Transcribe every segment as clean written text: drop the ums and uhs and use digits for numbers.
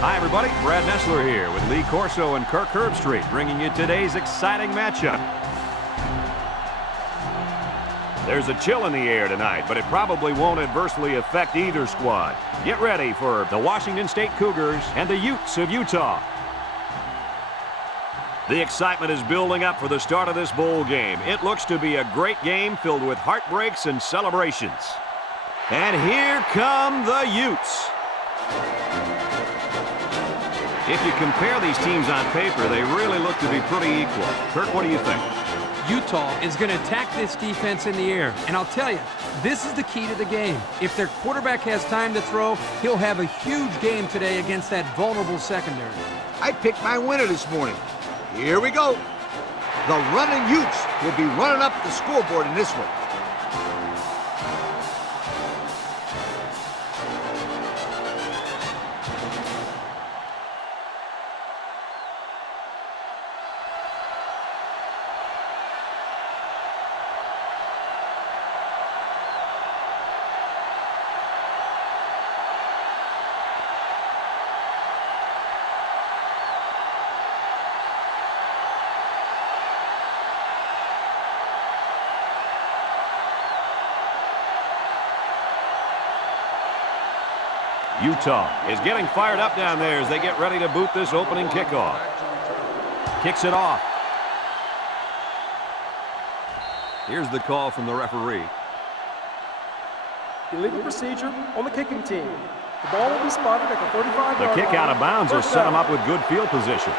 Hi, everybody. Brad Nessler here with Lee Corso and Kirk Herbstreit, bringing you today's exciting matchup. There's a chill in the air tonight, but it probably won't adversely affect either squad. Get ready for the Washington State Cougars and the Utes of Utah. The excitement is building up for the start of this bowl game. It looks to be a great game filled with heartbreaks and celebrations. And here come the Utes. If you compare these teams on paper, they really look to be pretty equal. Kirk, what do you think? Utah is going to attack this defense in the air. And I'll tell you, this is the key to the game. If their quarterback has time to throw, he'll have a huge game today against that vulnerable secondary. I picked my winner this morning. Here we go. The running Utes will be running up the scoreboard in this one. Utah is getting fired up down there as they get ready to boot this opening kickoff. Kicks it off. Here's the call from the referee. Illegal procedure on the kicking team. The ball will be spotted at the 35-yard line. The kick out of bounds will set them up with good field position.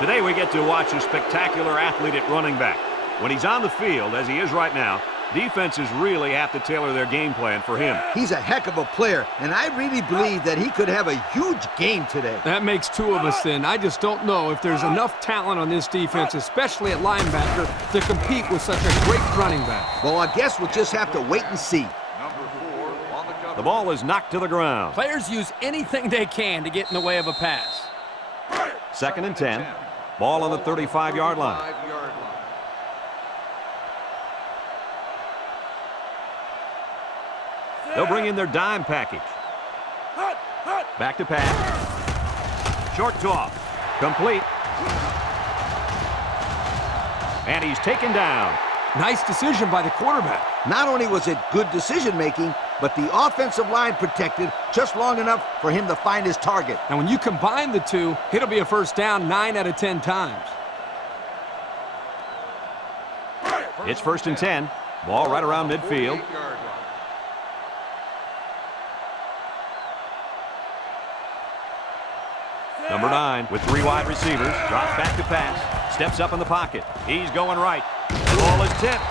Today we get to watch a spectacular athlete at running back. When he's on the field, as he is right now, defenses really have to tailor their game plan for him. He's a heck of a player, and I really believe that he could have a huge game today. That makes two of us then. I just don't know if there's enough talent on this defense, especially at linebacker, to compete with such a great running back. Well, I guess we'll just have to wait and see. The ball is knocked to the ground. Players use anything they can to get in the way of a pass. 2nd and 10. Ball on the 35-yard line. They'll bring in their dime package. Back to pass. Short toss. Complete. And he's taken down. Nice decision by the quarterback. Not only was it good decision-making, but the offensive line protected just long enough for him to find his target. And when you combine the two, it'll be a first down 9 out of 10 times. It's 1st and 10. Ball right around midfield. Number 9 with 3 wide receivers. Drops back to pass. Steps up in the pocket. He's going right. The ball is tipped.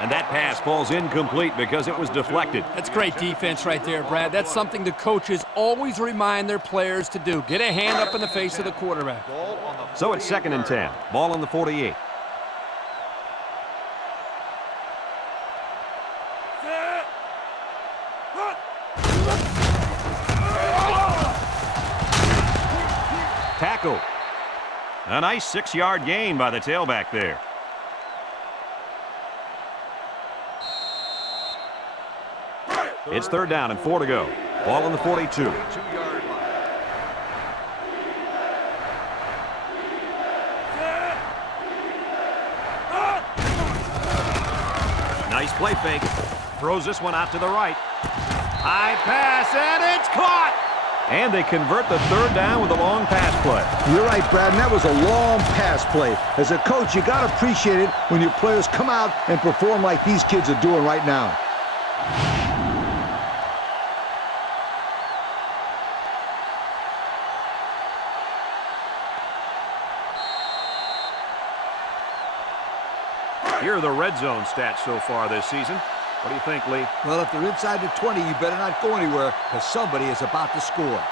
And that pass falls incomplete because it was deflected. That's great defense right there, Brad. That's something the coaches always remind their players to do. Get a hand up in the face of the quarterback. So it's 2nd and 10. Ball on the 48. Tackle. A nice 6-yard gain by the tailback there. It's 3rd down and 4 to go. Ball on the 42. Nice play fake. Throws this one out to the right. High pass, and it's caught! And they convert the 3rd down with a long pass play. You're right, Brad, and that was a long pass play. As a coach, you got to appreciate it when your players come out and perform like these kids are doing right now. Here are the red zone stats so far this season. What do you think, Lee? Well, if they're inside the 20, you better not go anywhere because somebody is about to score.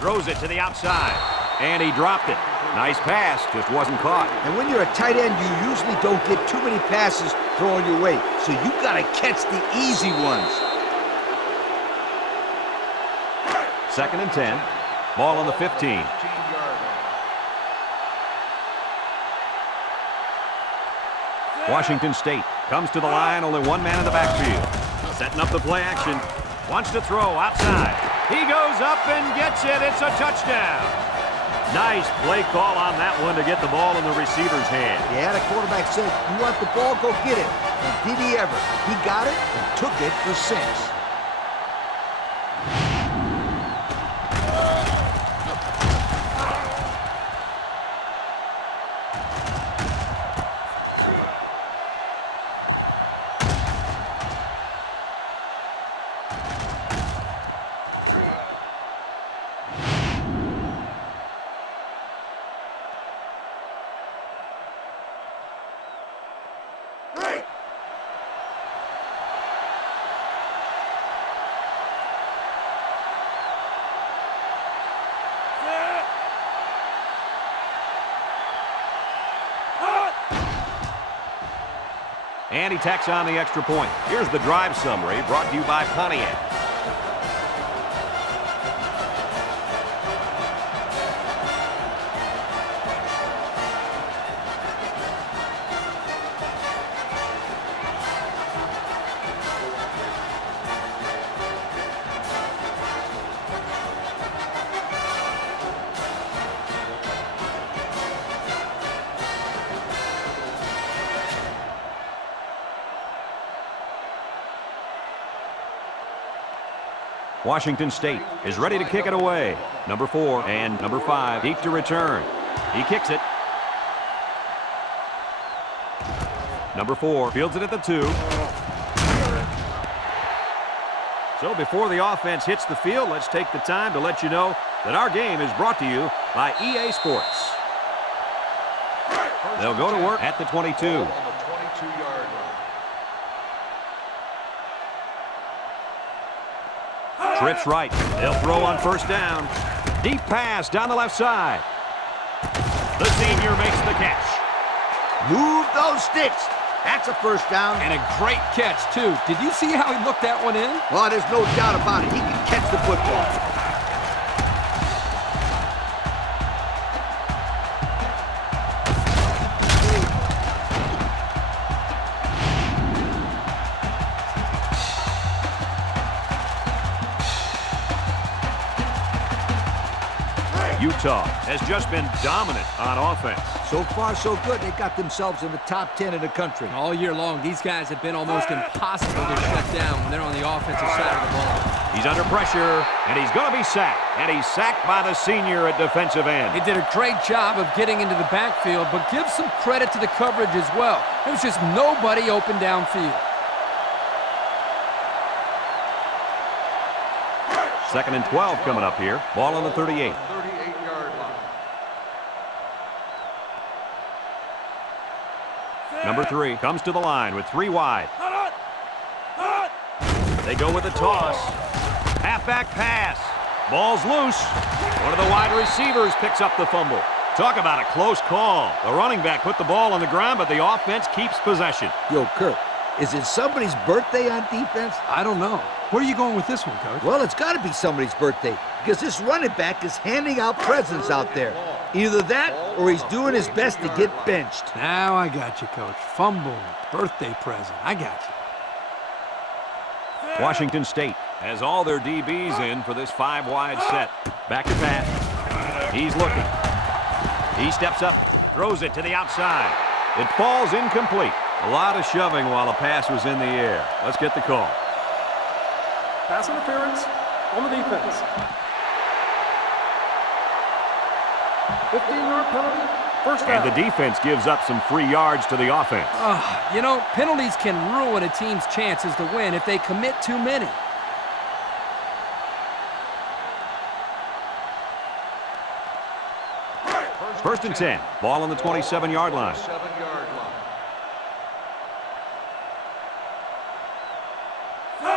Throws it to the outside, and he dropped it. Nice pass, just wasn't caught. And when you're a tight end, you usually don't get too many passes thrown your way, so you got to catch the easy ones. 2nd and 10. Ball on the 15. Washington State comes to the line, only one man in the backfield. Setting up the play action. Wants to throw outside. He goes up and gets it. It's a touchdown. Nice play call on that one to get the ball in the receiver's hand. Yeah, the quarterback said, "You want the ball, go get it." And did he ever? He got it and took it for 6. And he tacks on the extra point. Here's the drive summary brought to you by Pontiac. Washington State is ready to kick it away. Number 4 and number 5 deep to return. He kicks it. Number 4 fields it at the 2. So before the offense hits the field, let's take the time to let you know that our game is brought to you by EA Sports. They'll go to work at the 22. Trips right. They'll throw on first down. Deep pass down the left side. The senior makes the catch. Move those sticks. That's a first down. And a great catch, too. Did you see how he looked that one in? Well, there's no doubt about it. He can catch the football. Utah has just been dominant on offense. So far, so good. They got themselves in the top 10 in the country. All year long, these guys have been almost impossible to shut down when they're on the offensive side of the ball. He's under pressure, and he's going to be sacked. And he's sacked by the senior at defensive end. He did a great job of getting into the backfield, but give some credit to the coverage as well. There was just nobody open downfield. 2nd and 12 coming up here. Ball on the 38. Number 3 comes to the line with 3 wide. They go with a toss. Halfback pass. Ball's loose. One of the wide receivers picks up the fumble. Talk about a close call. The running back put the ball on the ground, but the offense keeps possession. Yo, Kirk, is it somebody's birthday on defense? I don't know. Where are you going with this one, Coach? Well, it's got to be somebody's birthday because this running back is handing out presents out there. Either that or he's doing his best to get benched. Now I got you, Coach. Fumble, birthday present. I got you. Washington State has all their DBs in for this 5-wide set. Back to pass. He's looking. He steps up, throws it to the outside. It falls incomplete. A lot of shoving while the pass was in the air. Let's get the call. Pass interference on the defense. 15-yard penalty, first down. And the defense gives up some free yards to the offense. You know, penalties can ruin a team's chances to win if they commit too many. First and 10. Ball on the 27-yard line.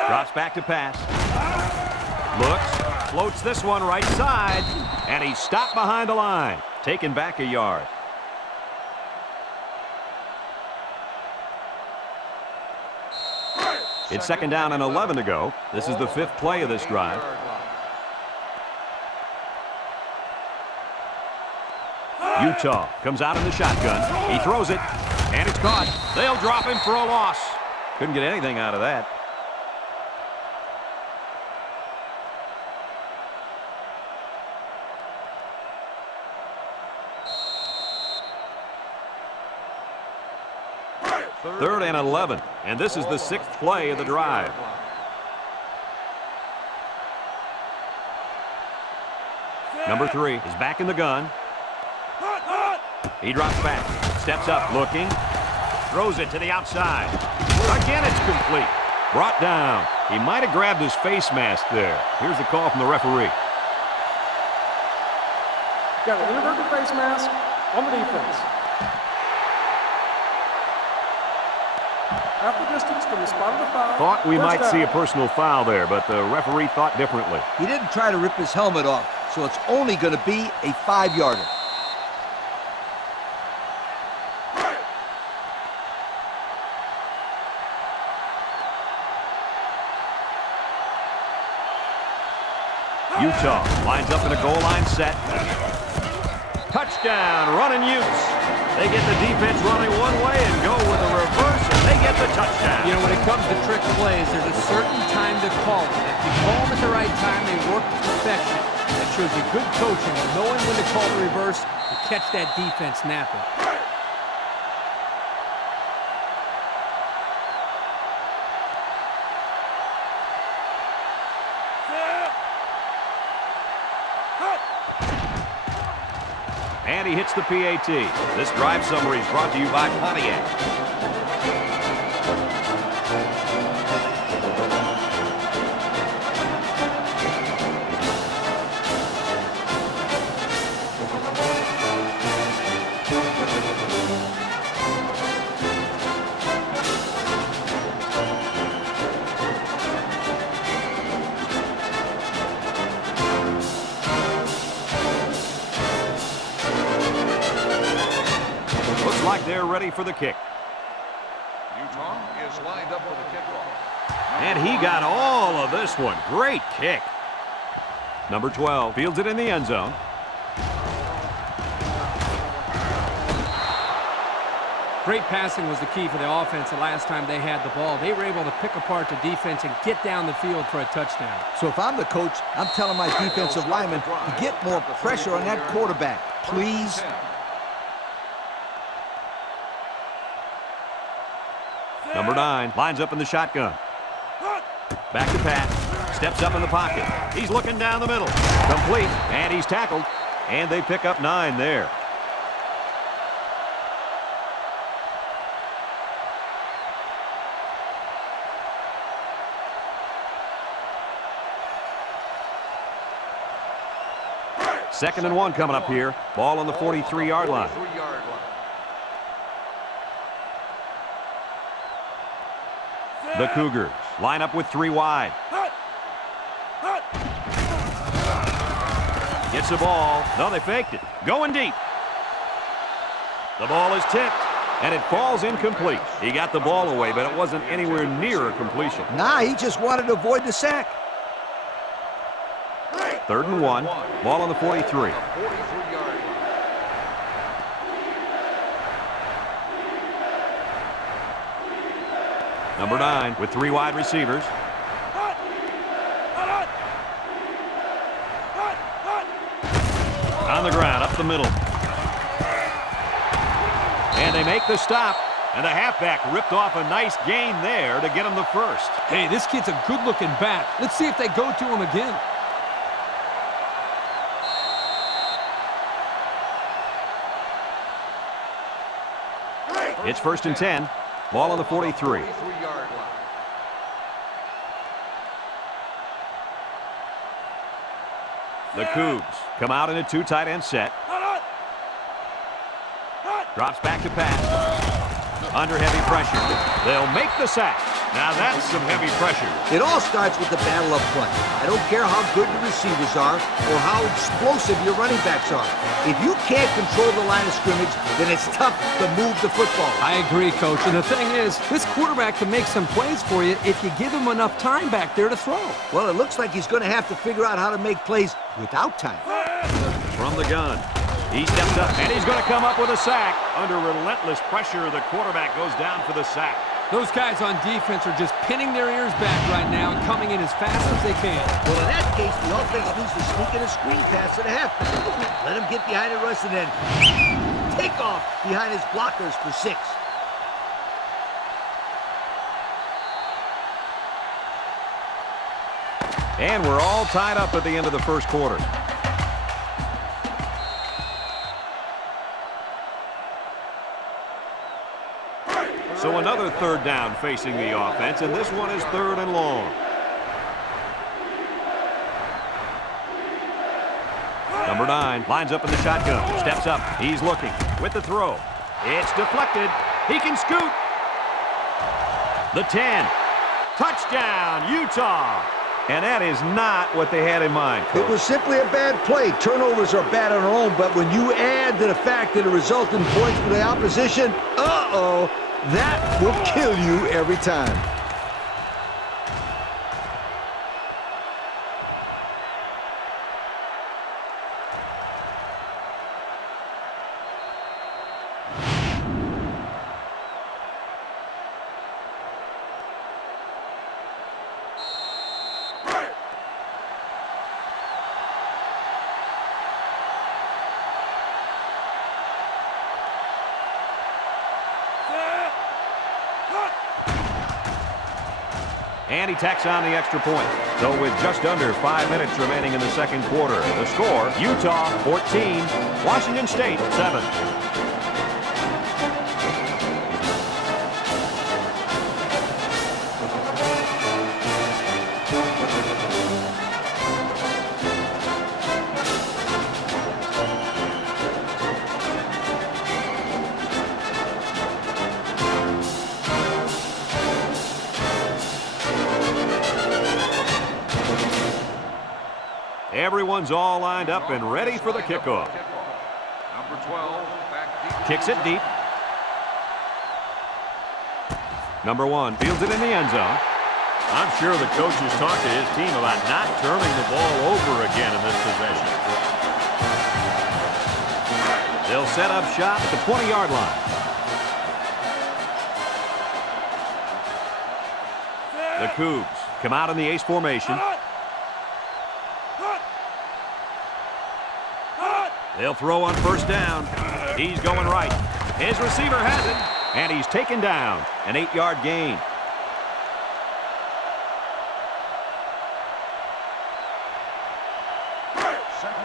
Drops back to pass. Looks, floats this one right side, and he's stopped behind the line. Taken back a yard. It's 2nd down and 11 to go. This is the 5th play of this drive. Utah comes out in the shotgun. He throws it. And it's caught. They'll drop him for a loss. Couldn't get anything out of that. Third and 11. And this is the 6th play of the drive. Number 3 is back in the gun. He drops back. Steps up, looking. Throws it to the outside. Again, it's complete. Brought down. He might have grabbed his face mask there. Here's the call from the referee. Got an inverted face mask on the defense. Half the distance from the spot of the foul. Thought we might First see a down. personal foul there, but the referee thought differently. He didn't try to rip his helmet off, so it's only going to be a 5-yarder. Utah lines up in a goal line set. Touchdown, running Utes. They get the defense running one way and go with a reverse, and they get the touchdown. You know, when it comes to trick plays, there's a certain time to call it. If you call them at the right time, they work to perfection. That shows you good coaching, knowing when to call the reverse and catch that defense napping. And he hits the PAT. This drive summary is brought to you by Pontiac. Looks like they're ready for the kick. Utah is lined up for the kickoff. And he got all of this one. Great kick. Number 12 fields it in the end zone. Great passing was the key for the offense the last time they had the ball. They were able to pick apart the defense and get down the field for a touchdown. So if I'm the coach, I'm telling my defensive linemen to get more pressure on that quarterback. Please. Number 9 lines up in the shotgun. Back to Pat. Steps up in the pocket. He's looking down the middle. Complete. And he's tackled. And they pick up 9 there. Second and 1 coming up here. Ball on the 43-yard line. The Cougars line up with 3 wide. Gets the ball. No, they faked it. Going deep. The ball is tipped, and it falls incomplete. He got the ball away, but it wasn't anywhere near a completion. Nah, he just wanted to avoid the sack. Third and 1. Ball on the 43. Number 9 with 3 wide receivers. On the ground, up the middle. And they make the stop. And the halfback ripped off a nice gain there to get him the first. Hey, this kid's a good-looking back. Let's see if they go to him again. It's first and 10. Ball on the 43. The Cougs come out in a 2 tight end set. Drops back to pass. Under heavy pressure. They'll make the sack. Now that's some heavy pressure. It all starts with the battle up front. I don't care how good your receivers are or how explosive your running backs are. If you can't control the line of scrimmage, then it's tough to move the football. I agree, Coach. And the thing is, this quarterback can make some plays for you if you give him enough time back there to throw. Well, it looks like he's going to have to figure out how to make plays without time. From the gun. He steps up, and he's going to come up with a sack. Under relentless pressure, the quarterback goes down for the sack. Those guys on defense are just pinning their ears back right now and coming in as fast as they can. Well, in that case, the offense needs to sneak in a screen pass at halfback. Let him get behind the rush and then take off behind his blockers for 6. And we're all tied up at the end of the first quarter. So another third down facing the offense, and this one is 3rd and long. Number 9 lines up in the shotgun, steps up, he's looking with the throw. It's deflected. He can scoot. The 10. Touchdown, Utah. And that is not what they had in mind, Coach. It was simply a bad play. Turnovers are bad on their own, but when you add to the fact that it resulted in points for the opposition, that will kill you every time. And he tacks on the extra point. So with just under 5 minutes remaining in the second quarter, the score, Utah 14, Washington State 7. Everyone's all lined up and ready for the kickoff. Number 12, back deep. Kicks it deep. Number 1 fields it in the end zone. I'm sure the coach has talked to his team about not turning the ball over again in this possession. They'll set up shop at the 20-yard line. The Cougs come out in the ace formation. They'll throw on first down. He's going right. His receiver has it, and he's taken down. An 8-yard gain.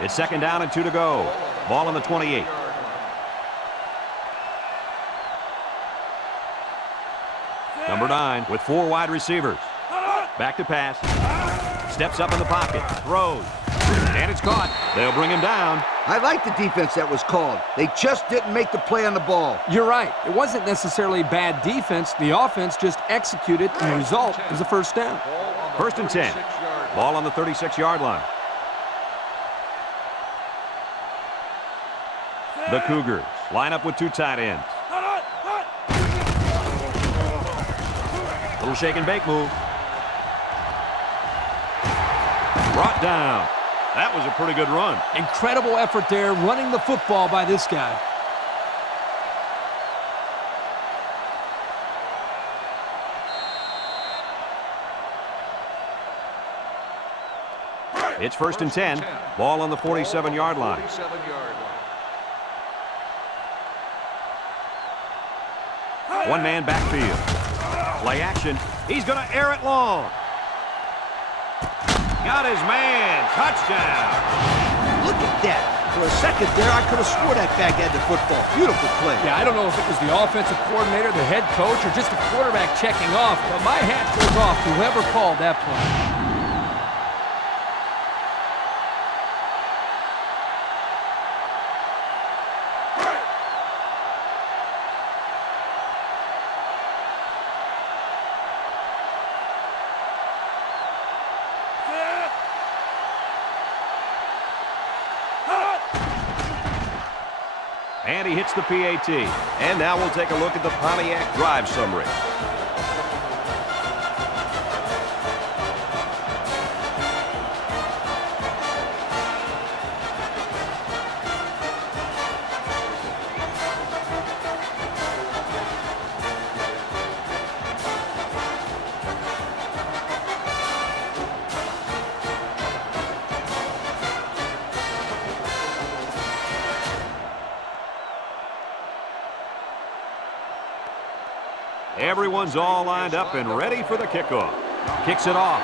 It's 2nd down and 2 to go. Ball on the 28. Number 9 with 4 wide receivers. Back to pass. Steps up in the pocket. Throws. And it's caught. They'll bring him down. I like the defense that was called. They just didn't make the play on the ball. You're right. It wasn't necessarily bad defense. The offense just executed, and the result is a first down. 1st and 10. Ball on the 36-yard line. The Cougars line up with 2 tight ends. Little shake and bake move. Brought down. That was a pretty good run. Incredible effort there, running the football by this guy. It's 1st and 10. Ball on the 47-yard line. One-man backfield. Play action. He's going to air it long. Got his man. Touchdown. Look at that. For a second there, I could have swore that back had the football. Beautiful play. Yeah, I don't know if it was the offensive coordinator, the head coach, or just the quarterback checking off, but my hat goes off to whoever called that play. And he hits the PAT. And now we'll take a look at the Pontiac drive summary. Everyone's all lined up and ready for the kickoff. Kicks it off.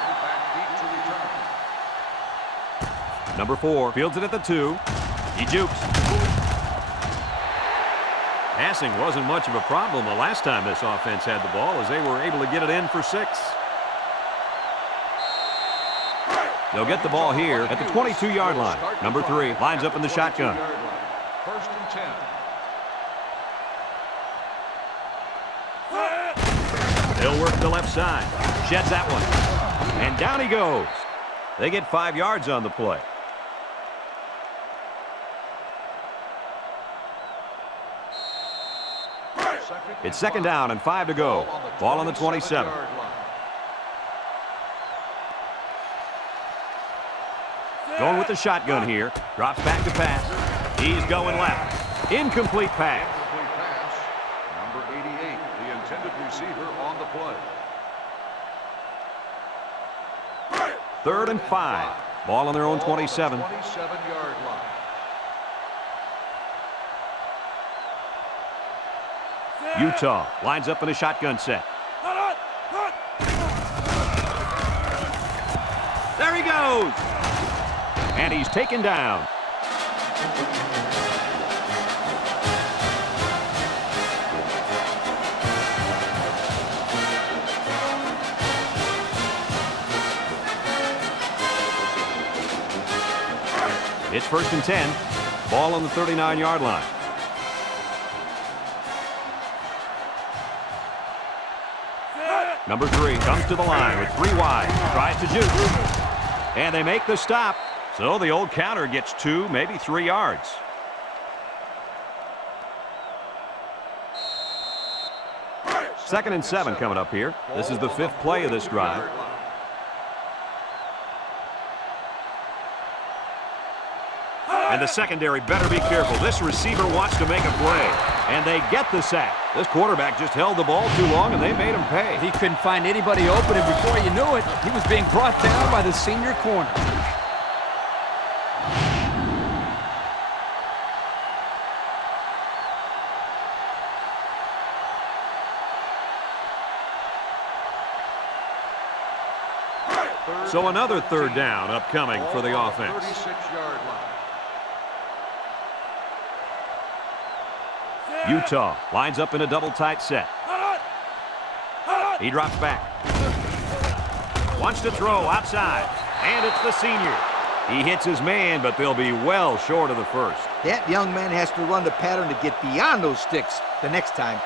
Number 4 fields it at the 2. He jukes. Passing wasn't much of a problem the last time this offense had the ball, as they were able to get it in for 6. They'll get the ball here at the 22-yard line. Number 3 lines up in the shotgun. First and 10. They'll work the left side. Sheds that one. And down he goes. They get 5 yards on the play. It's second down and 5 to go. Ball on the 27. Going with the shotgun here. Drops back to pass. He's going left. Incomplete pass. Incomplete pass. Number 88, the intended receiver on the play. 3rd and 5. Ball on their own 27. 27-yard line. Utah lines up in a shotgun set. There he goes. And he's taken down. It's 1st and 10. Ball on the 39-yard line. Number 3 comes to the line with 3 wide. Tries to juke. And they make the stop. So the old counter gets 2, maybe 3 yards. Second and 7 coming up here. This is the 5th play of this drive. And the secondary better be careful. This receiver wants to make a play. And they get the sack. This quarterback just held the ball too long, and they made him pay. He couldn't find anybody open, and before you knew it, he was being brought down by the senior corner. So another 3rd down upcoming for the offense. 36-yard line. Utah lines up in a double tight set. He drops back. Wants to throw outside. And it's the senior. He hits his man, but they'll be well short of the first. That young man has to run the pattern to get beyond those sticks the next time.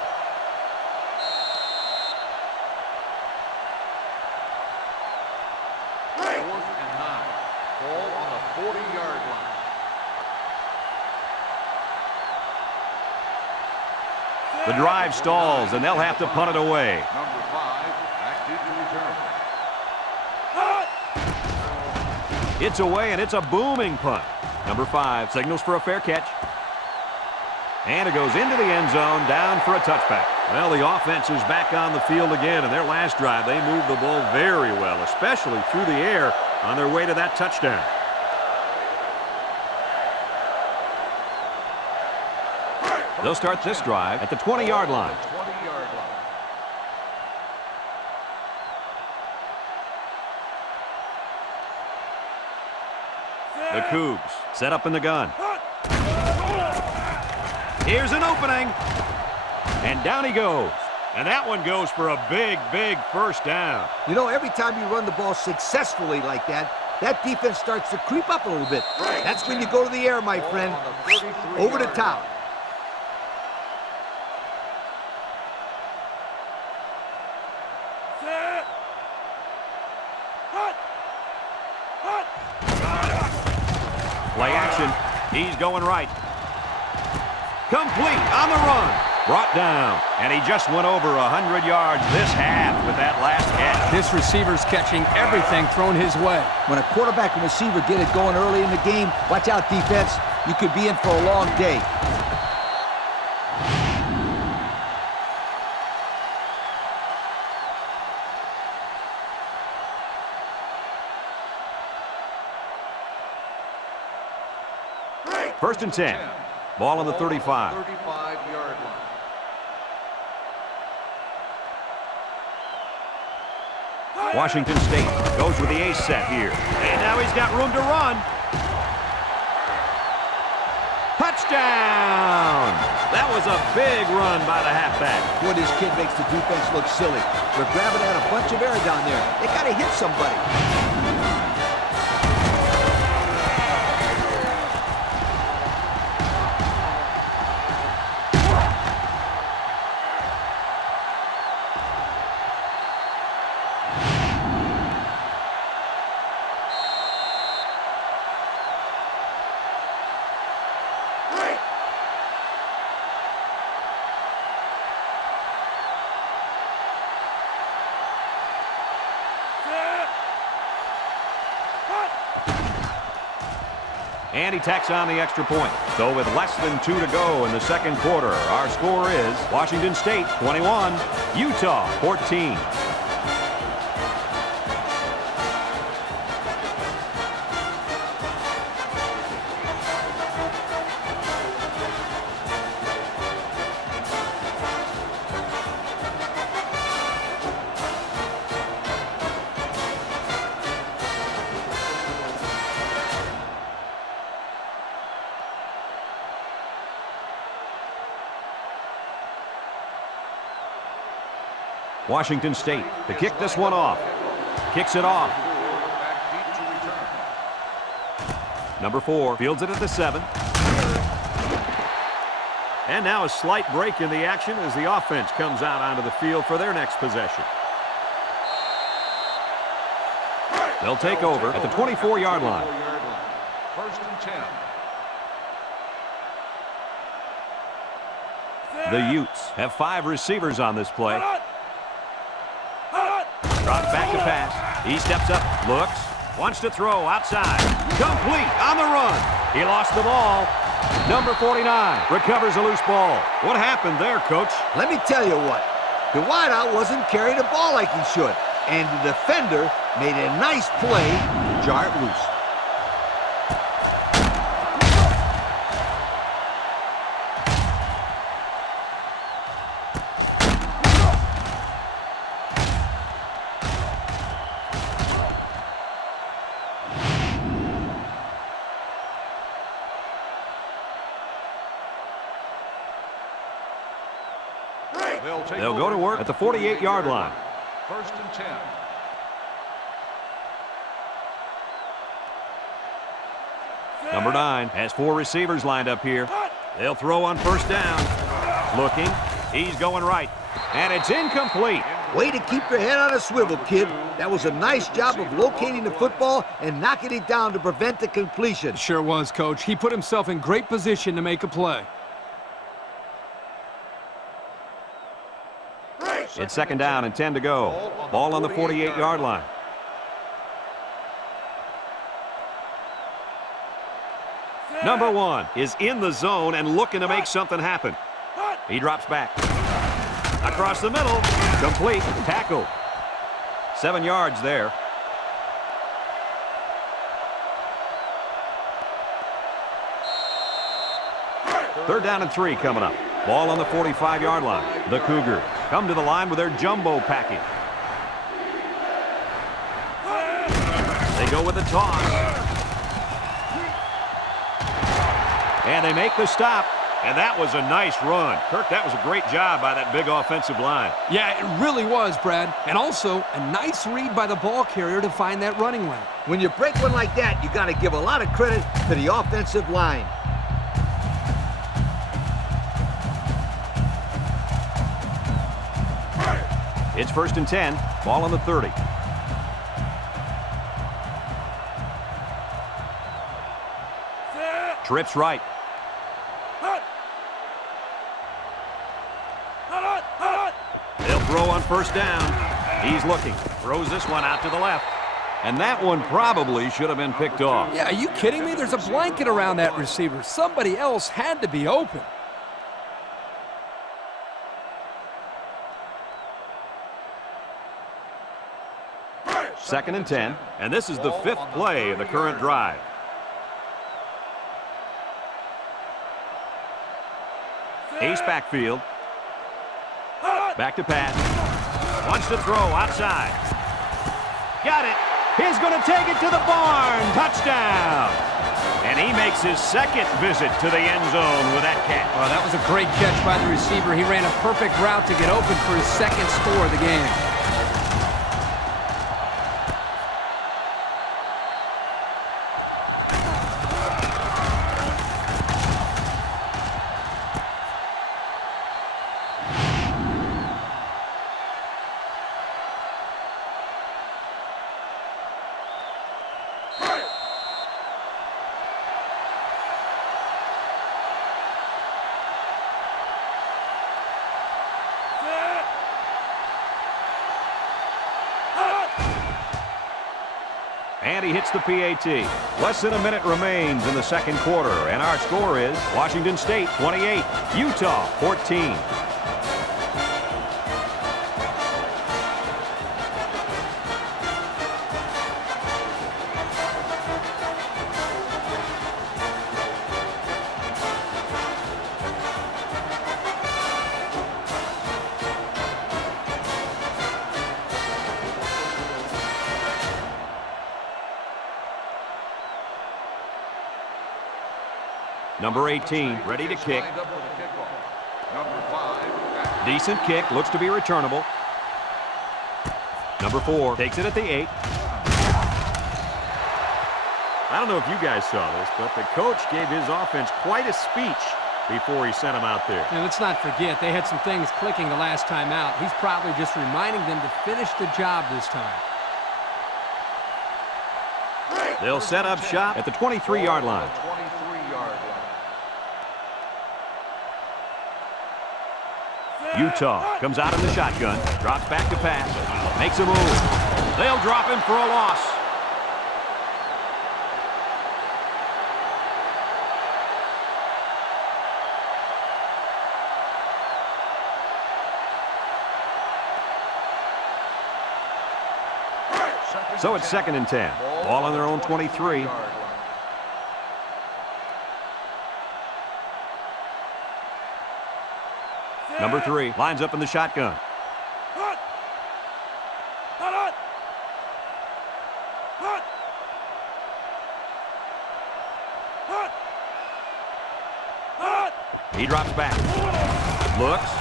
The drive stalls, and they'll have to punt it away. Number 5, active to return. It's away, and it's a booming punt. Number 5 signals for a fair catch. And it goes into the end zone, down for a touchback. Well, the offense is back on the field again. In their last drive, they moved the ball very well, especially through the air on their way to that touchdown. They'll start this drive at the 20-yard line. 20-yard line. The Cougs set up in the gun. Here's an opening. And down he goes. And that one goes for a big, big first down. You know, every time you run the ball successfully like that, that defense starts to creep up a little bit. That's when you go to the air, my friend. Over the top. Play action. He's going right. Complete on the run. Brought down. And he just went over 100 yards this half with that last catch. This receiver's catching everything thrown his way. When a quarterback and receiver get it going early in the game, watch out, defense. You could be in for a long day. First and 10. Ball on the 35. 35-yard line. Washington State goes with the ace set here. And now he's got room to run. Touchdown! That was a big run by the halfback. Boy, this kid makes the defense look silly. They're grabbing at a bunch of air down there. They got to hit somebody. And he tacks on the extra point. So with less than 2 to go in the second quarter, our score is Washington State 21, Utah 14. Washington State to kick this one off. Kicks it off. Number 4 fields it at the 7. And now a slight break in the action as the offense comes out onto the field for their next possession. They'll take over at the 24-yard line. First and 10. The Utes have 5 receivers on this play. Drops back to pass. He steps up, looks, wants to throw outside. Complete on the run. He lost the ball. Number 49 recovers a loose ball. What happened there, Coach? Let me tell you what. The wideout wasn't carrying the ball like he should. And the defender made a nice play to jar it loose. They'll go to work at the 48-yard line. First and 10. Number 9 has 4 receivers lined up here. They'll throw on first down. Looking. He's going right. And it's incomplete. Way to keep your head on a swivel, kid. That was a nice job of locating the football and knocking it down to prevent the completion. Sure was, Coach. He put himself in great position to make a play. It's second down and 10 to go. Ball on the 48-yard line. Number 1 is in the zone and looking to make something happen. He drops back. Across the middle. Complete. Tackle. 7 yards there. Third down and 3 coming up. Ball on the 45-yard line. The Cougars come to the line with their jumbo package. They go with the toss. And they make the stop. And that was a nice run. Kirk, that was a great job by that big offensive line. Yeah, it really was, Brad. And also a nice read by the ball carrier to find that running lane. When you break one like that, you got to give a lot of credit to the offensive line. It's first and 10. Ball on the 30. Trips right. They'll throw on first down. He's looking. Throws this one out to the left. And that one probably should have been picked off. Yeah, are you kidding me? There's a blanket around that receiver. Somebody else had to be open. Second and 10. And this is the 5th play of the current drive. Ace backfield. Back to pass. Wants to throw outside. Got it. He's going to take it to the barn. Touchdown. And he makes his second visit to the end zone with that catch. Well, that was a great catch by the receiver. He ran a perfect route to get open for his second score of the game. And he hits the PAT. Less than a minute remains in the second quarter, and our score is Washington State 28, Utah 14. Number 18, ready to kick. Decent kick, looks to be returnable. Number 4 takes it at the 8. I don't know if you guys saw this, but the coach gave his offense quite a speech before he sent them out there. And let's not forget, they had some things clicking the last time out. He's probably just reminding them to finish the job this time. They'll set up shop at the 23-yard line. Utah comes out in the shotgun, drops back to pass, makes a move. They'll drop him for a loss. So it's 2nd and 10. Ball on their own 23. Number 3 lines up in the shotgun. He drops back. Looks.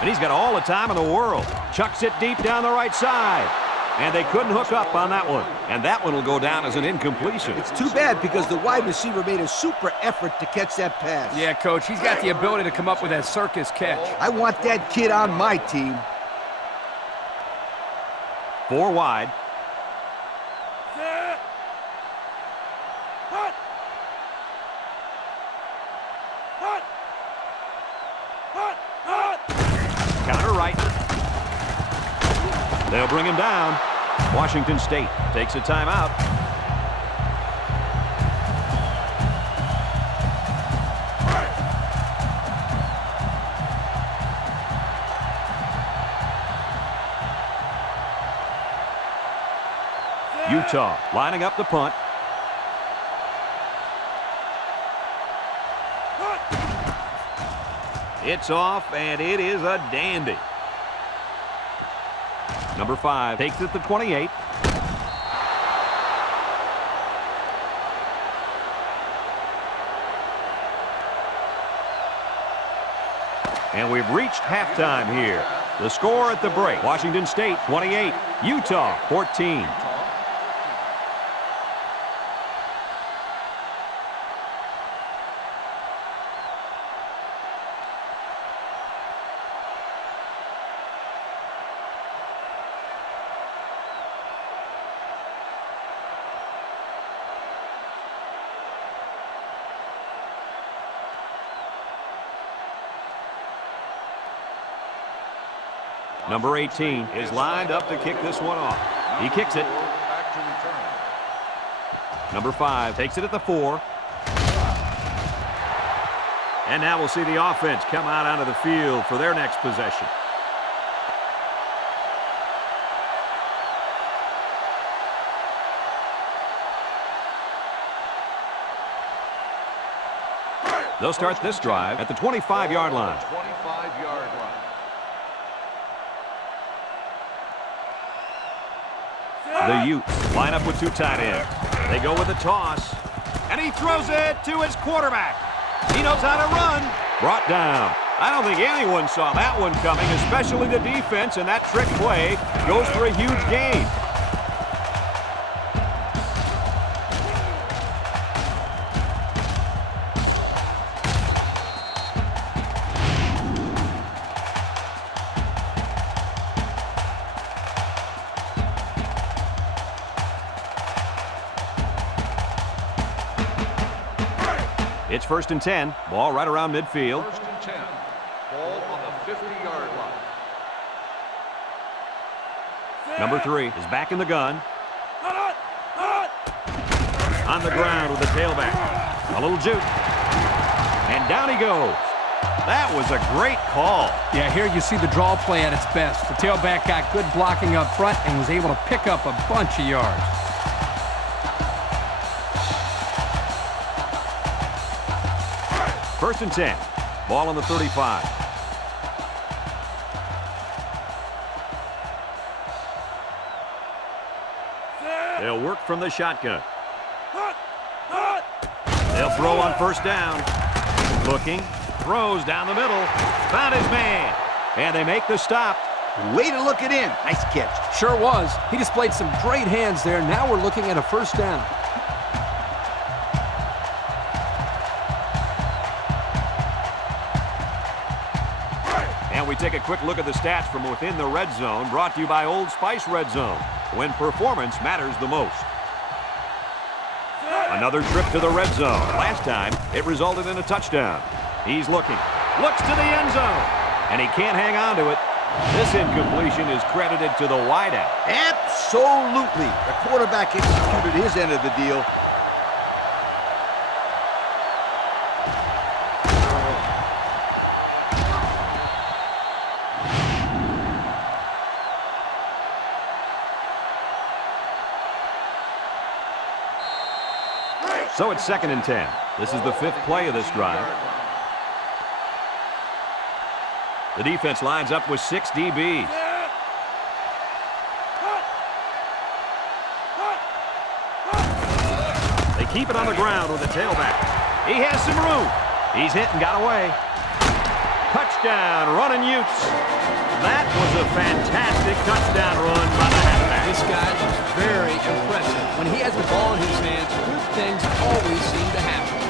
And he's got all the time in the world. Chucks it deep down the right side. And they couldn't hook up on that one. And that one will go down as an incompletion. It's too bad because the wide receiver made a super effort to catch that pass. Yeah, Coach, he's got the ability to come up with that circus catch. I want that kid on my team. 4 wide. Counter right. They'll bring him down. Washington State takes a timeout. Utah lining up the punt. It's off, and it is a dandy. Number 5 takes it to 28. And we've reached halftime here. The score at the break, Washington State 28, Utah 14. Number 18 is lined up to kick this one off. He kicks it. Number 5 takes it at the 4. And now we'll see the offense come out onto the field for their next possession. They'll start this drive at the 25-yard line. 25-yard line. The Utes line up with two tight ends. They go with a toss, and he throws it to his quarterback. He knows how to run. Brought down. I don't think anyone saw that one coming, especially the defense, and that trick play goes for a huge gain. It's 1st and 10. Ball right around midfield. 1st and 10. Ball on the 50-yard line. Number 3 is back in the gun. On the ground with the tailback. A little juke. And down he goes. That was a great call. Yeah, here you see the draw play at its best. The tailback got good blocking up front and was able to pick up a bunch of yards. 1st and 10. Ball on the 35. They'll work from the shotgun. They'll throw on 1st down. Looking. Throws down the middle. Found his man. And they make the stop. Way to look it in. Nice catch. Sure was. He displayed some great hands there. Now we're looking at a 1st down. We take a quick look at the stats from within the red zone, brought to you by Old Spice Red Zone, when performance matters the most. Another trip to the red zone. Last time, it resulted in a touchdown. He's looking, looks to the end zone, and he can't hang on to it. This incompletion is credited to the wideout. Absolutely. The quarterback executed his end of the deal. So it's 2nd and 10. This is the 5th play of this drive. The defense lines up with 6 DBs. They keep it on the ground with the tailback. He has some room. He's hit and got away. Touchdown, running Utes. That was a fantastic touchdown run by the halfback. This guy looks very impressive. When he has the ball in his hands, good things always seem to happen.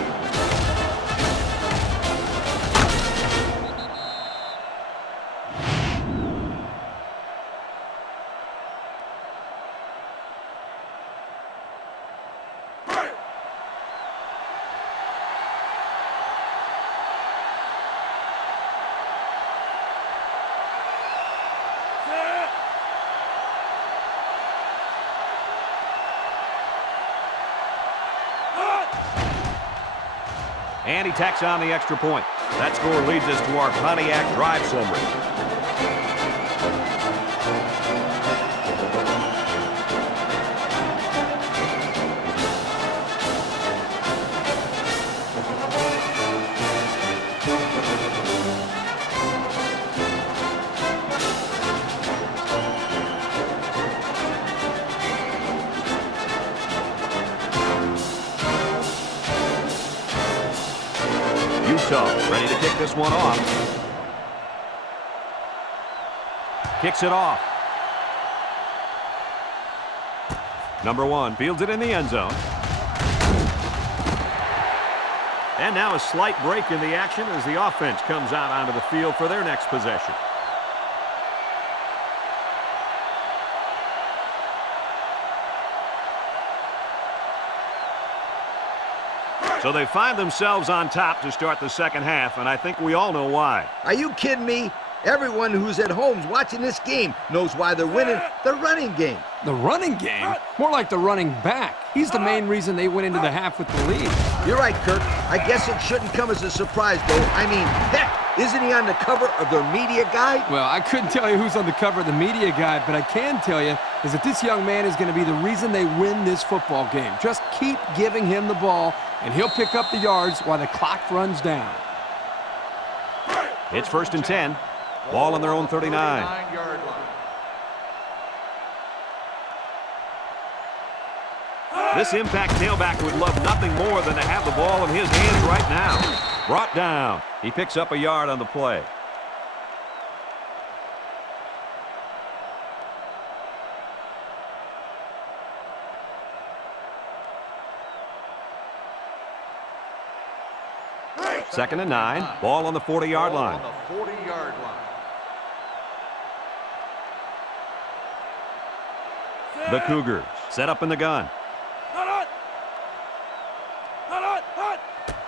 And he tacks on the extra point. That score leads us to our Pontiac drive summary. Ready to kick this one off. Kicks it off. Number 1 fields it in the end zone. And now a slight break in the action as the offense comes out onto the field for their next possession. So they find themselves on top to start the second half, and I think we all know why. Are you kidding me? Everyone who's at home watching this game knows why they're winning the running game. The running game? More like the running back. He's the main reason they went into the half with the lead. You're right, Kirk. I guess it shouldn't come as a surprise, though. I mean, heck, isn't he on the cover of their media guide? Well, I couldn't tell you who's on the cover of the media guide, but I can tell you is that this young man is going to be the reason they win this football game. Just keep giving him the ball, and he'll pick up the yards while the clock runs down. It's 1st and 10. Ball on their own 39. This impact tailback would love nothing more than to have the ball in his hands right now. Brought down. He picks up a yard on the play. Second and 9. Ball on the 40-yard line. On the 40-yard line. The Cougars set up in the gun.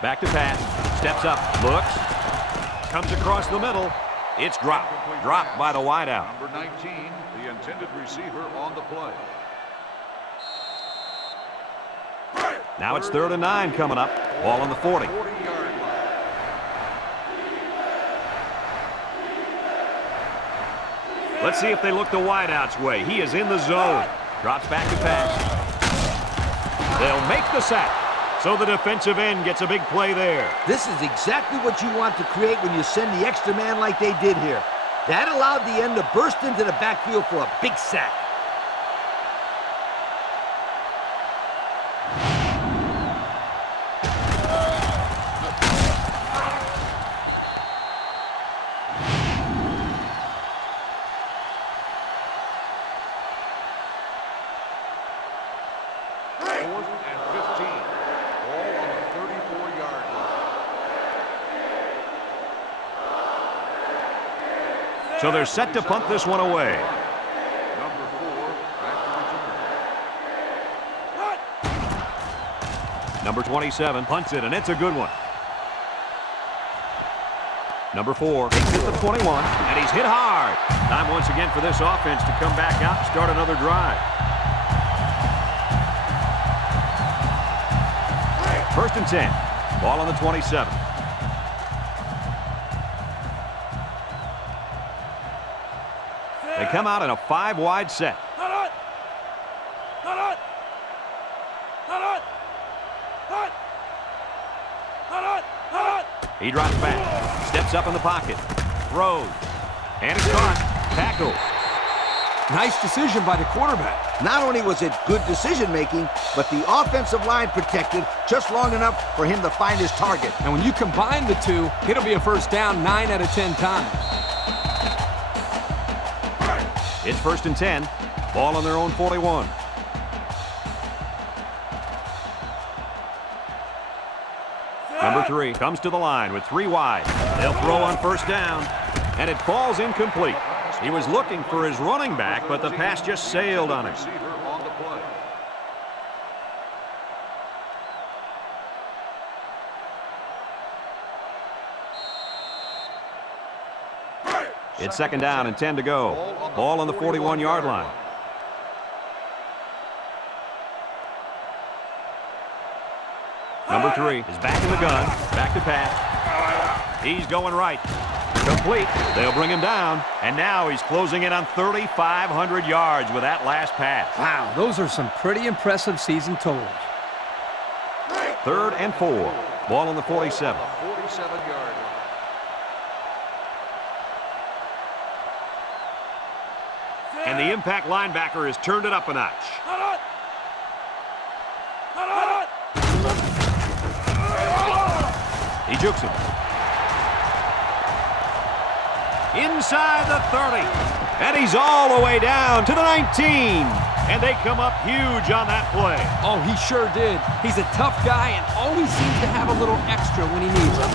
Back to pass. Steps up. Looks. Comes across the middle. It's dropped. Dropped by the wideout. Number 19, the intended receiver on the play. Now it's 3rd and 9 coming up. Ball on the 40. 40-yard line. Let's see if they look the wideout's way. He is in the zone. Drops back to pass. They'll make the sack. So the defensive end gets a big play there. This is exactly what you want to create when you send the extra man like they did here. That allowed the end to burst into the backfield for a big sack. So they're set to punt this one away. Number 4, back to return. Number 27 punts it, and it's a good one. Number 4 takes it to the 21, and he's hit hard. Time once again for this offense to come back out and start another drive. 1st and 10. Ball on the 27. They come out in a 5-wide set. He drops back, steps up in the pocket, throws, and it's caught. Tackle. Nice decision by the quarterback. Not only was it good decision-making, but the offensive line protected just long enough for him to find his target. And when you combine the two, it'll be a first down 9 out of 10 times. It's 1st and 10. Ball on their own 41. Number 3 comes to the line with 3 wide. They'll throw on 1st down, and it falls incomplete. He was looking for his running back, but the pass just sailed on him. Receiver on the play. It's 2nd down and 10 to go. Ball on the 41-yard line. Number 3 is back in the gun. Back to pass. He's going right. Complete. They'll bring him down. And now he's closing in on 3,500 yards with that last pass. Wow, those are some pretty impressive season totals. 3rd and 4. Ball on the 47. 47-yard line. And the impact linebacker has turned it up a notch. He jukes him. Inside the 30. And he's all the way down to the 19. And they come up huge on that play. Oh, he sure did. He's a tough guy and always seems to have a little extra when he needs it.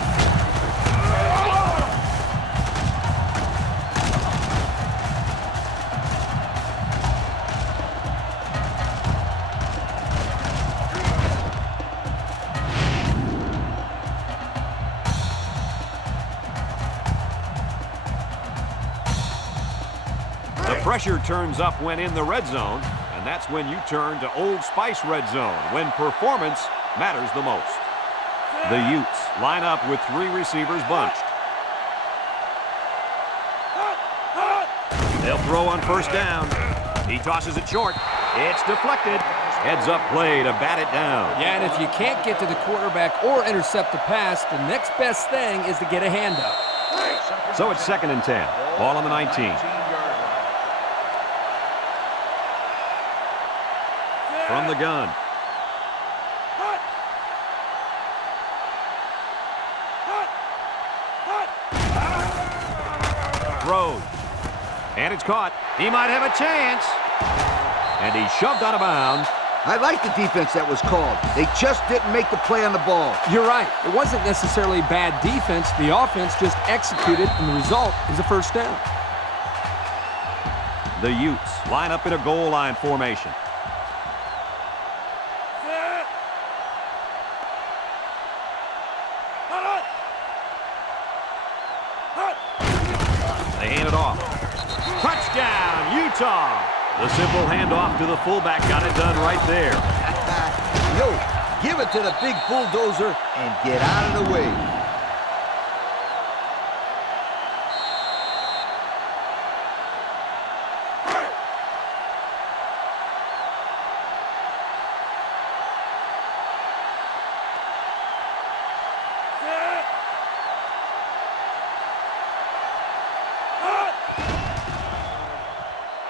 Pressure turns up when in the red zone, and that's when you turn to Old Spice red zone, when performance matters the most. The Utes line up with 3 receivers bunched. They'll throw on 1st down. He tosses it short. It's deflected. Heads up play to bat it down. Yeah, and if you can't get to the quarterback or intercept the pass, the next best thing is to get a handout. So it's 2nd and 10. Ball on the 19. From the gun, throws. And it's caught. He might have a chance. And he's shoved out of bounds. I like the defense that was called. They just didn't make the play on the ball. You're right. It wasn't necessarily bad defense. The offense just executed, and the result is a first down. The Utes line up in a goal line formation. They hand it off. Touchdown, Utah! The simple handoff to the fullback got it done right there. Yo, give it to the big bulldozer and get out of the way.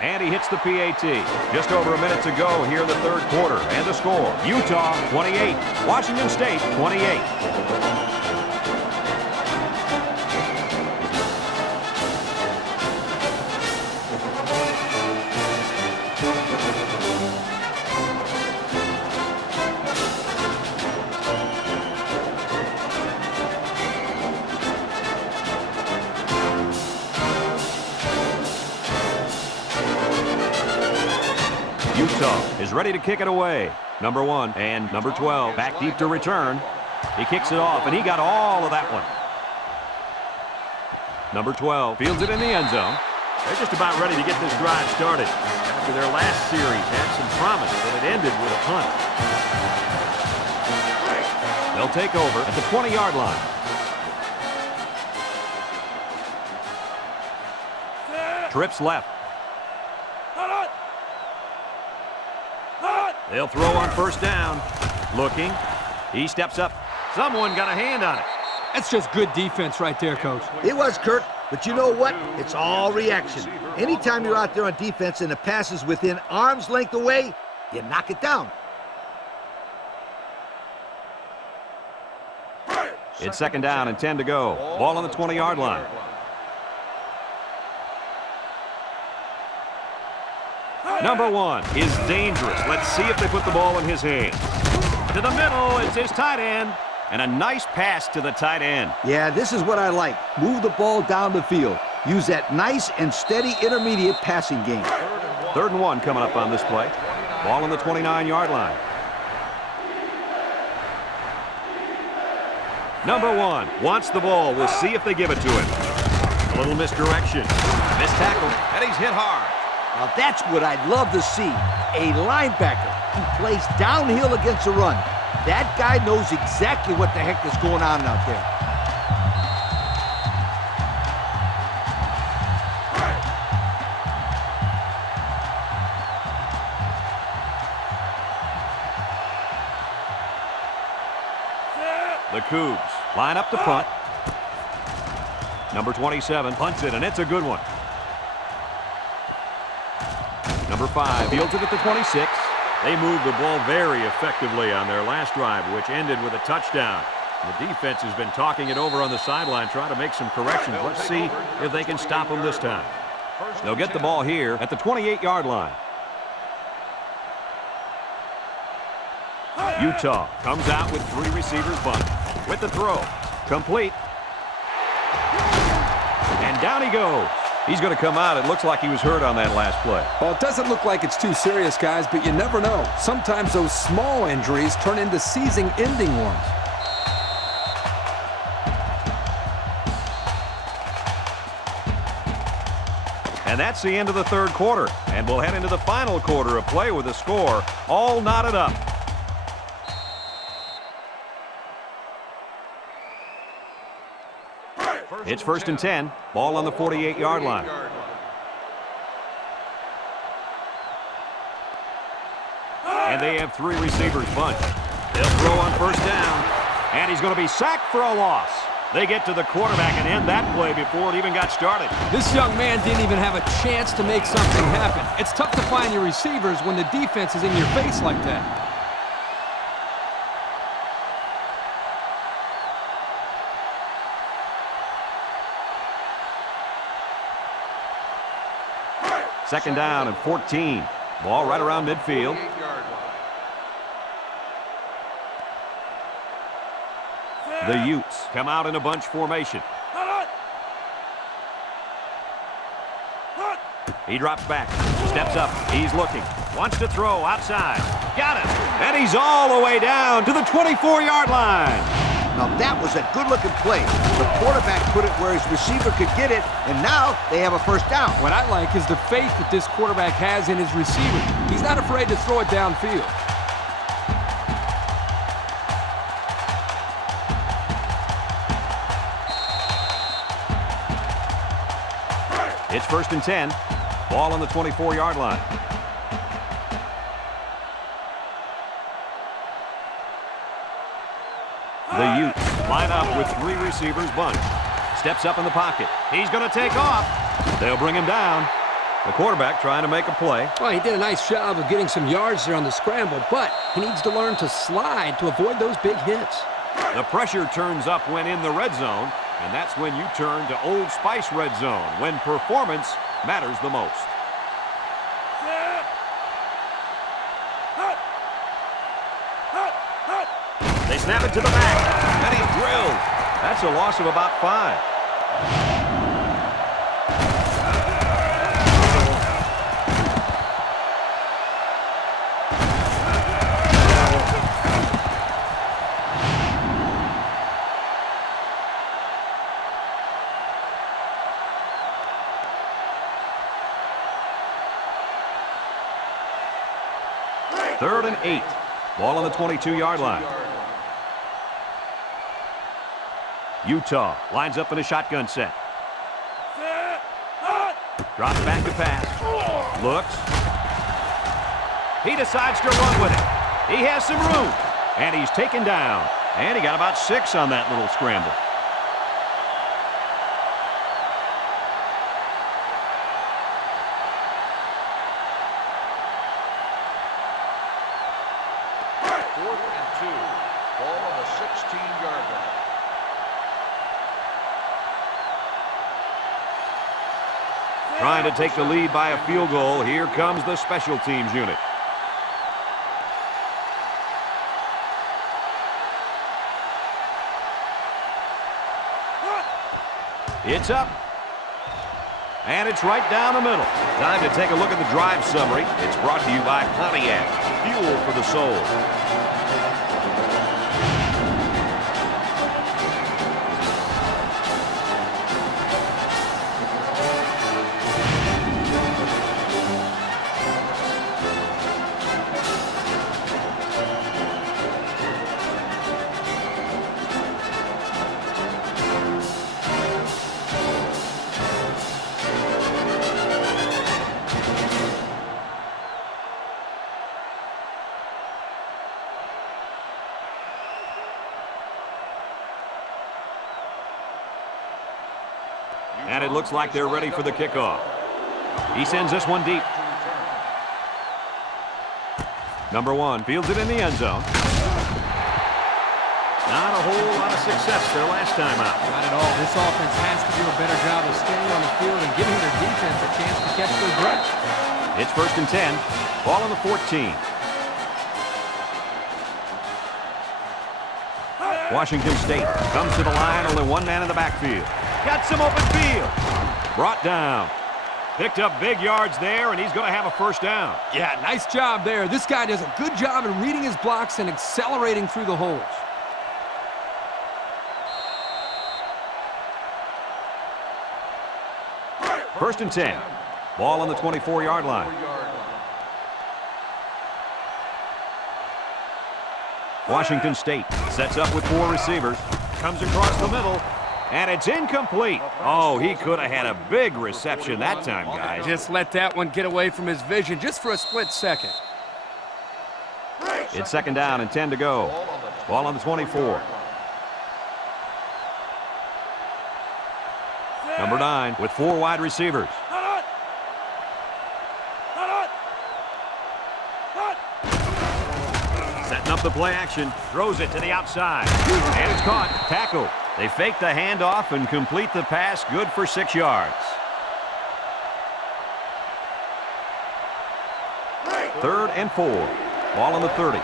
And he hits the PAT. Just over a minute to go here in the third quarter. And the score, Utah 28, Washington State 28. Utah is ready to kick it away. Number 1 and number 12 back deep to return. He kicks it off, and he got all of that one. Number 12 fields it in the end zone. They're just about ready to get this drive started. After their last series had some promise, but it ended with a punt. They'll take over at the 20-yard line. Trips left. They'll throw on first down. Looking. He steps up. Someone got a hand on it. That's just good defense right there, Coach. It was, Kurt, but you know what? It's all reaction. Anytime you're out there on defense and the pass is within arm's length away, you knock it down. It's second down and 10 to go. Ball on the 20-yard line. Number 1 is dangerous. Let's see if they put the ball in his hands. To the middle, it's his tight end. And a nice pass to the tight end. Yeah, this is what I like. Move the ball down the field. Use that nice and steady intermediate passing game. 3rd and 1 coming up on this play. Ball on the 29-yard line. Number 1 wants the ball. We'll see if they give it to him. A little misdirection. Missed tackle, and he's hit hard. Now that's what I'd love to see. A linebacker who plays downhill against the run. That guy knows exactly what the heck is going on out there. The Cougs line up to punt. Number 27 punts it, and it's a good one. Number 5 fields it at the 26. They moved the ball very effectively on their last drive, which ended with a touchdown. The defense has been talking it over on the sideline, trying to make some corrections. Let's see if they can stop them this time. They'll get the ball here at the 28-yard line. Utah comes out with 3 receivers bunt. With the throw. Complete. And down he goes. He's going to come out. It looks like he was hurt on that last play. Well, it doesn't look like it's too serious, guys, but you never know. Sometimes those small injuries turn into season-ending ones. And that's the end of the third quarter. And we'll head into the final quarter of play with the score all knotted up. It's 1st and 10. Ball on the 48-yard line. And they have 3 receivers bunched. They'll throw on first down. And he's going to be sacked for a loss. They get to the quarterback and end that play before it even got started. This young man didn't even have a chance to make something happen. It's tough to find your receivers when the defense is in your face like that. Second down and 14. Ball right around midfield. 48-yard line. The Utes come out in a bunch formation. He drops back, steps up, he's looking, wants to throw outside, got it, and he's all the way down to the 24-yard line. Now that was a good-looking play. The quarterback put it where his receiver could get it, and now they have a first down. What I like is the faith that this quarterback has in his receiver. He's not afraid to throw it downfield. It's 1st and 10. Ball on the 24-yard line. The Utes line up with 3 receivers bunch. Steps up in the pocket. He's going to take off. They'll bring him down. The quarterback trying to make a play. Well, he did a nice job of getting some yards there on the scramble, but he needs to learn to slide to avoid those big hits. The pressure turns up when in the red zone, and that's when you turn to Old Spice red zone, when performance matters the most. They snap it to the back, and he's drilled. That's a loss of about 5. Third and 8. Ball on the 22-yard line. Utah lines up in a shotgun set. Drops back to pass. Looks. He decides to run with it. He has some room. And he's taken down. And he got about 6 on that little scramble. Trying to take the lead by a field goal. Here comes the special teams unit. It's up. And it's right down the middle. Time to take a look at the drive summary. It's brought to you by Pontiac. Fuel for the soul. And it looks like they're ready for the kickoff. He sends this one deep. Number 1 fields it in the end zone. Not a whole lot of success their last time out. Not at all. This offense has to do a better job of staying on the field and giving their defense a chance to catch their breath. It's 1st and 10. Ball on the 14. Washington State comes to the line, only 1 man in the backfield. Got some open field. Brought down. Picked up big yards there, and he's going to have a first down. Yeah, nice job there. This guy does a good job in reading his blocks and accelerating through the holes. First and 10. Ball on the 24-yard line. Washington State sets up with 4 receivers. Comes across the middle. And it's incomplete. Oh, he could have had a big reception that time, guys. Just let that one get away from his vision just for a split second. It's 2nd down and 10 to go. Ball on the 24. Number 9 with 4 wide receivers. Setting up the play action. Throws it to the outside. And it's caught. Tackled. They fake the handoff and complete the pass. Good for 6 yards. 3rd and 4. Ball on the 30.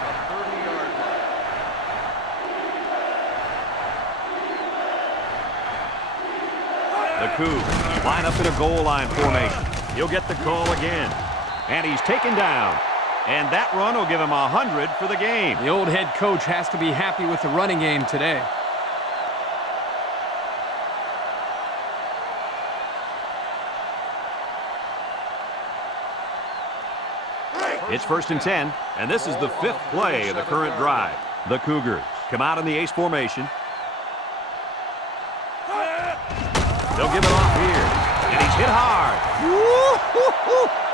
The Cougs line up in a goal line formation. He'll get the call again. And he's taken down. And that run will give him 100 for the game. The old head coach has to be happy with the running game today. It's 1st and 10, and this is the 5th play of the current drive. The Cougars come out in the ace formation. They'll give it off here, and he's hit hard.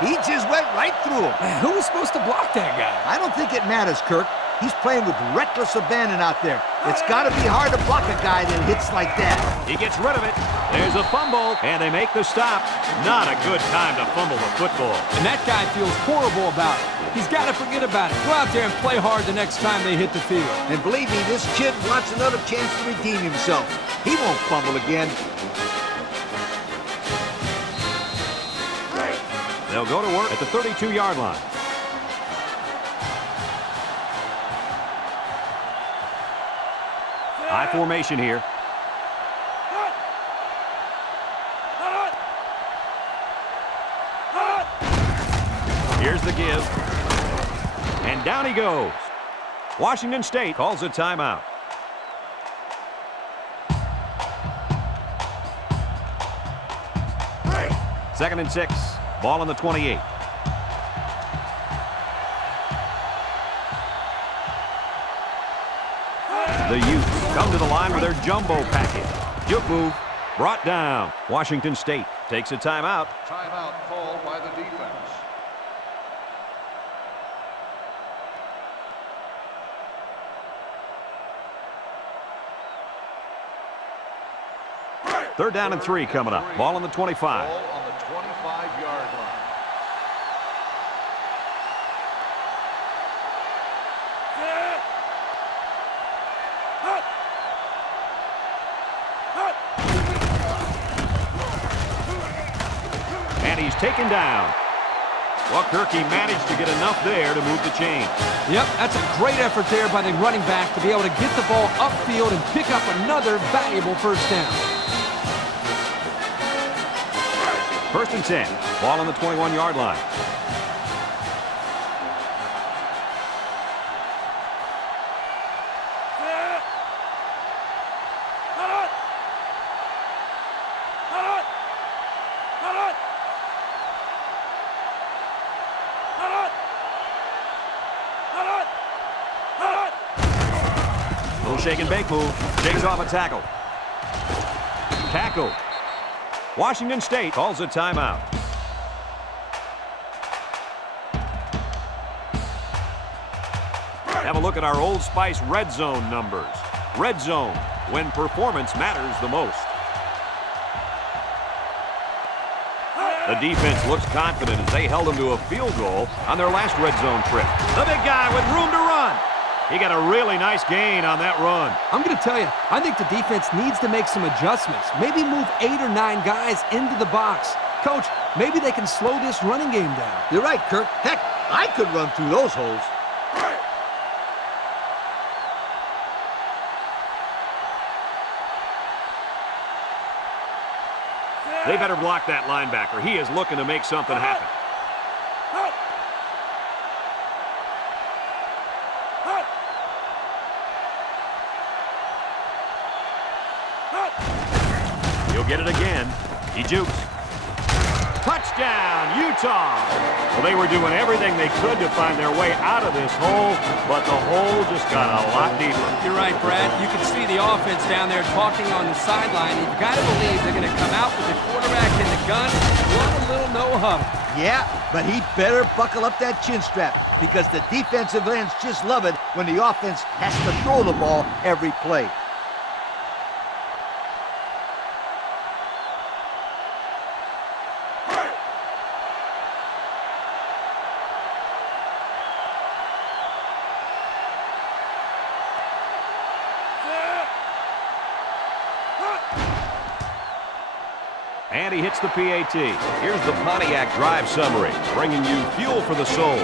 He just went right through him. Man, who was supposed to block that guy? I don't think it matters, Kirk. He's playing with reckless abandon out there. It's got to be hard to block a guy that hits like that. He gets rid of it. There's a fumble, and they make the stop. Not a good time to fumble the football. And that guy feels horrible about it. He's got to forget about it. Go out there and play hard the next time they hit the field. And believe me, this kid wants another chance to redeem himself. He won't fumble again. They'll go to work at the 32-yard line. High formation here. Here's the give. And down he goes. Washington State calls a timeout. Second and 6. Ball on the 28. The Utes come to the line with their jumbo package. Juke move. Brought down. Washington State takes a timeout. Timeout called by the defense. Third down and 3 coming up. Ball on the 25. Ball on the 25-yard line. And he's taken down. Well, Kirk, he managed to get enough there to move the chain. Yep, that's a great effort there by the running back to be able to get the ball upfield and pick up another valuable first down. 1st and 10. Ball on the 21-yard line. Little shake and bake move. Shakes off a tackle. Tackle. Washington State calls a timeout. Have a look at our Old Spice red zone numbers. Red zone, when performance matters the most. The defense looks confident as they held them to a field goal on their last red zone trip. The big guy with room to run. He got a really nice gain on that run. I'm going to tell you, I think the defense needs to make some adjustments. Maybe move 8 or 9 guys into the box. Coach, maybe they can slow this running game down. You're right, Kirk. Heck, I could run through those holes. They better block that linebacker. He is looking to make something happen. He'll get it again. He jukes. Touchdown, Utah! Well, they were doing everything they could to find their way out of this hole, but the hole just got a lot deeper. You're right, Brad. You can see the offense down there talking on the sideline. You've got to believe they're going to come out with the quarterback in the gun, run a little no-huddle. Yeah, but he better buckle up that chin strap because the defensive ends just love it when the offense has to throw the ball every play. And he hits the PAT. Here's the Pontiac drive summary, bringing you fuel for the soul.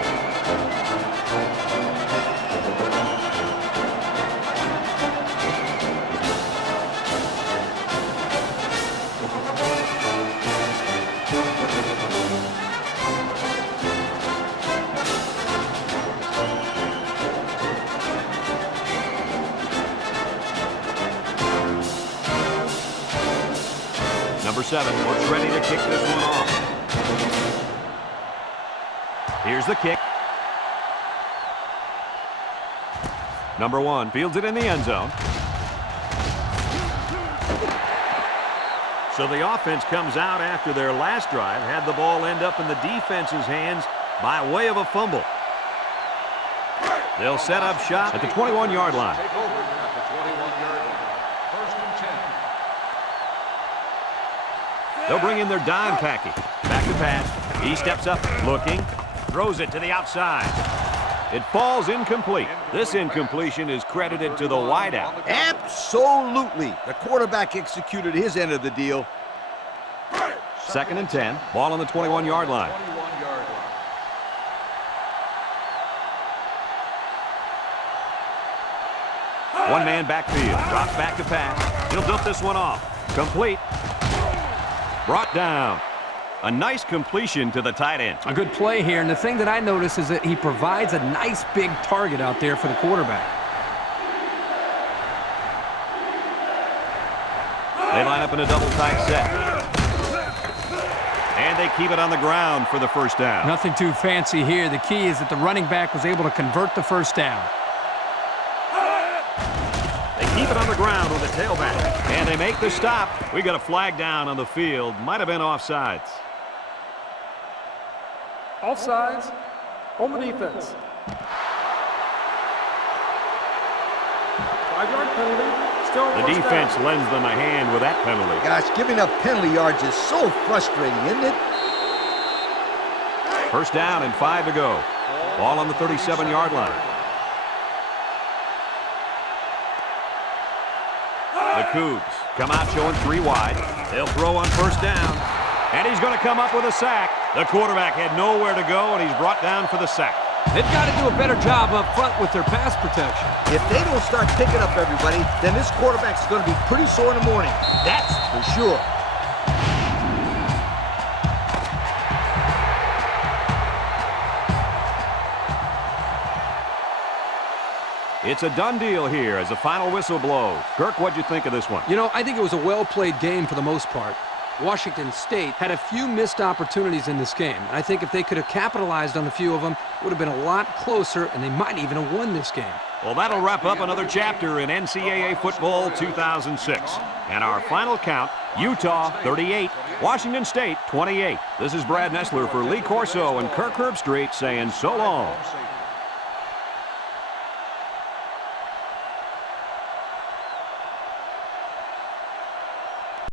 Number 7 looks ready to kick this one off. Here's the kick. Number 1 fields it in the end zone. So the offense comes out after their last drive, had the ball end up in the defense's hands by way of a fumble. They'll set up shop at the 21-yard line. Take over at the 21-yard line. First and 10. They'll bring in their dime package. Back to pass. He steps up, looking, throws it to the outside. It falls incomplete. This incompletion is credited to the wideout. Absolutely. The quarterback executed his end of the deal. Second and 10. Ball on the 21-yard line. 21-yard line. One-man backfield. Drops back to pass. He'll dump this one off. Complete. Brought down. A nice completion to the tight end. A good play here, and the thing that I notice is that he provides a nice big target out there for the quarterback. They line up in a double tight set. And they keep it on the ground for the first down. Nothing too fancy here. The key is that the running back was able to convert the first down. They keep it on the ground with the tailback. And they make the stop. We got a flag down on the field. Might have been offsides. Offsides on the defense. 5-yard penalty. Still The first defense down. lends them a hand with that penalty. Gosh, giving up penalty yards is so frustrating, isn't it? First down and 5 to go. Ball on the 37-yard line. The Cougs come out showing 3 wide. They'll throw on first down. And he's going to come up with a sack. The quarterback had nowhere to go, and he's brought down for the sack. They've got to do a better job up front with their pass protection. If they don't start picking up everybody, then this quarterback's going to be pretty sore in the morning. That's for sure. It's a done deal here as the final whistle blows. Kirk, what'd you think of this one? You know, I think it was a well-played game for the most part. Washington State had a few missed opportunities in this game. And I think if they could have capitalized on a few of them, it would have been a lot closer, and they might even have won this game. Well, that'll wrap up another chapter in NCAA Football 2006. And our final count, Utah 38, Washington State 28. This is Brad Nessler for Lee Corso and Kirk Herbstreit saying so long.